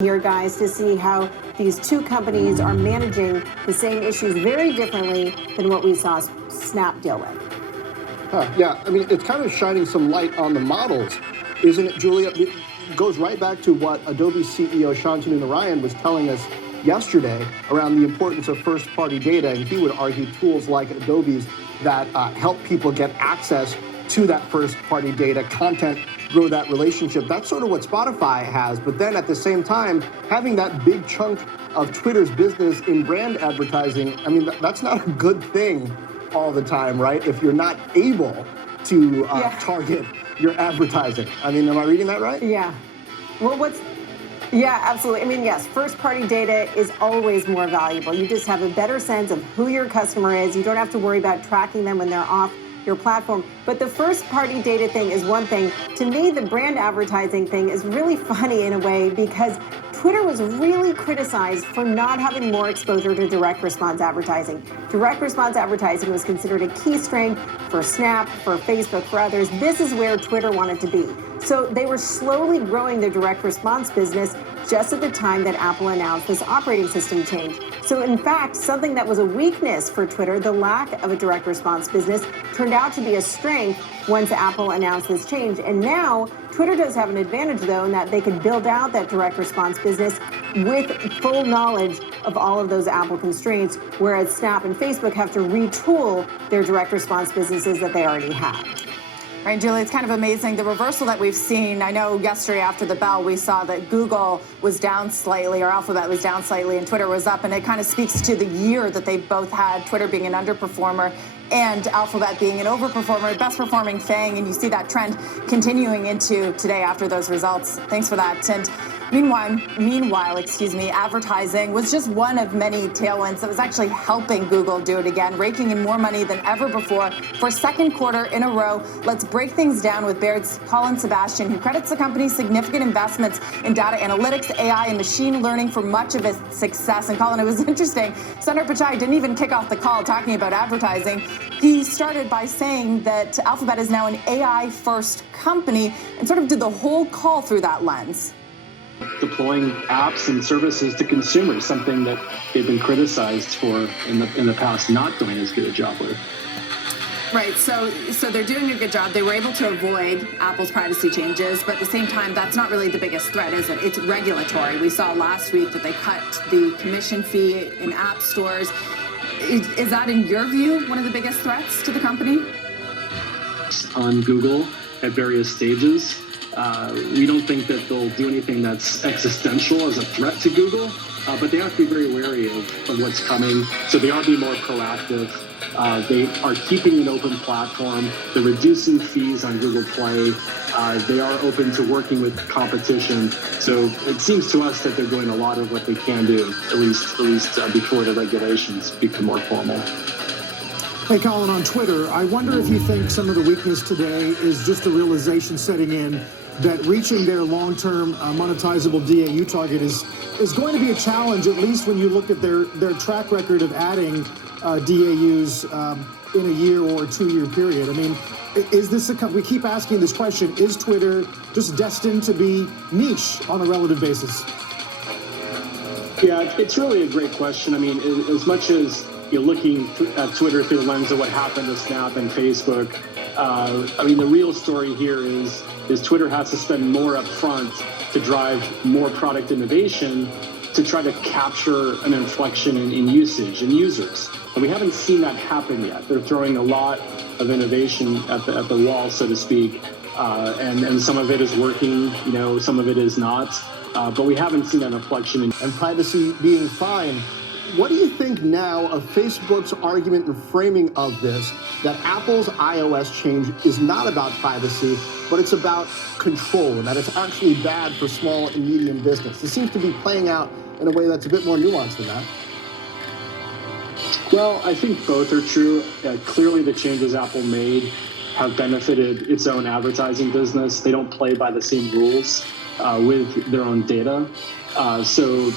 Here, guys, to see how these two companies are managing the same issues very differently than what we saw Snap deal with. Yeah, I mean, it's kind of shining some light on the models, isn't it, Julia? It goes right back to what Adobe CEO Shantanu Narayan was telling us yesterday around the importance of first-party data, and he would argue tools like Adobe's that help people get access to that first-party data, content, grow that relationship. That's sort of what Spotify has, but then at the same time, having that big chunk of Twitter's business in brand advertising, I mean, that's not a good thing all the time, right? If you're not able to target your advertising. I mean, am I reading that right? Yeah. Well, yeah, absolutely. I mean, yes, first-party data is always more valuable. You just have a better sense of who your customer is. You don't have to worry about tracking them when they're off your platform. But the first-party data thing is one thing. To me, the brand advertising thing is really funny in a way because Twitter was really criticized for not having more exposure to direct response advertising. Direct response advertising was considered a key strength for Snap, for Facebook, for others. This is where Twitter wanted to be. So they were slowly growing their direct response business just at the time that Apple announced this operating system change. So in fact, something that was a weakness for Twitter, the lack of a direct response business, turned out to be a strength once Apple announced this change. And now Twitter does have an advantage, though, in that they could build out that direct response business with full knowledge of all of those Apple constraints, whereas Snap and Facebook have to retool their direct response businesses that they already have. Right, Julie, it's kind of amazing the reversal that we've seen. I know yesterday after the bell, we saw that Google was down slightly, or Alphabet was down slightly, and Twitter was up. And it kind of speaks to the year that they both had, Twitter being an underperformer and Alphabet being an overperformer, best performing FANG. And you see that trend continuing into today after those results. Thanks for that. And Meanwhile, advertising was just one of many tailwinds that was actually helping Google do it again, raking in more money than ever before for second quarter in a row. Let's break things down with Baird's Colin Sebastian, who credits the company's significant investments in data analytics, AI, and machine learning for much of its success. And Colin, it was interesting. Senator Pichai didn't even kick off the call talking about advertising. He started by saying that Alphabet is now an AI-first company and sort of did the whole call through that lens. Deploying apps and services to consumers, something that they've been criticized for in the past not doing as good a job with. Right, so they're doing a good job. They were able to avoid Apple's privacy changes, but at the same time, that's not really the biggest threat, is it? It's regulatory. We saw last week that they cut the commission fee in app stores. Is that, in your view, one of the biggest threats to the company? On Google at various stages. We don't think that they'll do anything that's existential as a threat to Google, but they have to be very wary of what's coming. So they are being more proactive. They are keeping an open platform. They're reducing fees on Google Play. They are open to working with competition. So it seems to us that they're doing a lot of what they can do, at least before the regulations become more formal. Hey, Colin, on Twitter, I wonder if you think some of the weakness today is just a realization setting in that reaching their long-term monetizable DAU target is going to be a challenge, at least when you look at their track record of adding DAUs in a year or 2 year period. I mean, is this we keep asking this question, is Twitter just destined to be niche on a relative basis? Yeah, it's really a great question. I mean, as much as you're looking at Twitter through the lens of what happened to Snap and Facebook, I mean, the real story here is Twitter has to spend more up front to drive more product innovation to try to capture an inflection in usage and users. And we haven't seen that happen yet. They're throwing a lot of innovation at the wall, so to speak, and some of it is working, some of it is not. But we haven't seen that inflection. And privacy being fine. What do you think now of Facebook's argument and framing of this, that Apple's iOS change is not about privacy, but it's about control, and that it's actually bad for small and medium business? It seems to be playing out in a way that's a bit more nuanced than that. Well, I think both are true. Clearly, the changes Apple made have benefited its own advertising business. They don't play by the same rules with their own data. So